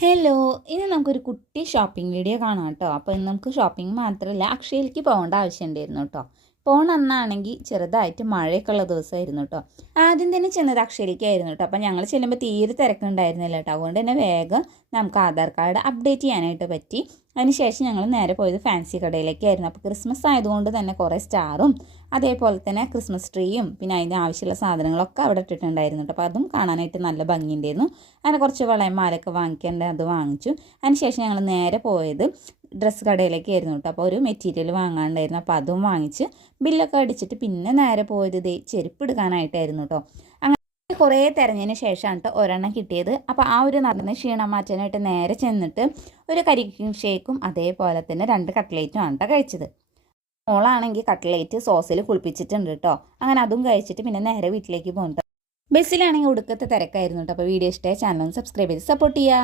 Hello, ഇനി നമുക്കൊരു കുട്ടി ഷോപ്പിംഗ് വീഡിയോ കാണാം കേട്ടോ. അപ്പോൾ ഇന്ന് നമുക്ക് ഷോപ്പിംഗ് മാത്രമല്ല അക്ഷയയിലേക്ക് പോകേണ്ട ആവശ്യമുണ്ടായിരുന്നു കേട്ടോ. പോണ അന്നാണെങ്കിൽ ചെറുതായിട്ട് മഴയൊക്കെ ഉള്ള ദിവസമായിരുന്നു കേട്ടോ. ആദ്യം തന്നെ ചെന്നത് അക്ഷയയിലേക്കായിരുന്നു കേട്ടോ. അപ്പോൾ ഞങ്ങൾ ചെല്ലുമ്പോൾ തീരെ തിരക്കുണ്ടായിരുന്നില്ല കേട്ടോ. അതുകൊണ്ട് തന്നെ വേഗം നമുക്ക് ആധാർ കാർഡ് അപ്ഡേറ്റ് ചെയ്യാനായിട്ട് പറ്റി. അതിനുശേഷം ഞങ്ങൾ നേരെ പോയത് ഫാൻസി കടയിലേക്കായിരുന്നു. അപ്പോൾ ക്രിസ്മസ് ആയതുകൊണ്ട് തന്നെ കുറേ സ്റ്റാറും അതേപോലെ തന്നെ ക്രിസ്മസ് ട്രീയും പിന്നെ അതിന് ആവശ്യമുള്ള സാധനങ്ങളൊക്കെ അവിടെ ഇട്ടിട്ടുണ്ടായിരുന്നു കേട്ടോ. അപ്പോൾ അതും കാണാനായിട്ട് നല്ല ഭംഗിയുണ്ടായിരുന്നു. അങ്ങനെ കുറച്ച് വളയും മാലയൊക്കെ വാങ്ങിക്കേണ്ട അത് വാങ്ങിച്ചു. അതിനുശേഷം ഞങ്ങൾ നേരെ പോയത് ഡ്രസ്സ് കടയിലേക്കായിരുന്നു കേട്ടോ. അപ്പോൾ ഒരു മെറ്റീരിയൽ വാങ്ങാണ്ടായിരുന്നു. അപ്പോൾ അതും വാങ്ങിച്ച് ബില്ലൊക്കെ അടിച്ചിട്ട് പിന്നെ നേരെ പോയത് ചെരുപ്പ് എടുക്കാനായിട്ടായിരുന്നു കേട്ടോ. അങ്ങനെ കുറേ തിരഞ്ഞതിന് ശേഷമാണ് കേട്ടോ ഒരെണ്ണം കിട്ടിയത്. അപ്പോൾ ആ ഒരു നടന്ന ക്ഷീണം മാറ്റാനായിട്ട് നേരെ ചെന്നിട്ട് ഒരു കരിക്കിൻ ഷേക്കും അതേപോലെ തന്നെ 2 കട്ട്ലേറ്റും ആണ് കേട്ടോ കഴിച്ചത്. മോളാണെങ്കിൽ കട്ട്ലേറ്റ് സോസിൽ കുളിപ്പിച്ചിട്ടുണ്ട് കേട്ടോ. അങ്ങനെ അതും കഴിച്ചിട്ട് പിന്നെ നേരെ വീട്ടിലേക്ക് പോകും കേട്ടോ. ബസ്സിലാണെങ്കിൽ ഒടുക്കത്തെ തിരക്കായിരുന്നു കേട്ടോ. അപ്പോൾ വീഡിയോ ഇഷ്ടമായ ചാനൽ ഒന്ന് സബ്സ്ക്രൈബ് ചെയ്ത് സപ്പോർട്ട് ചെയ്യുക.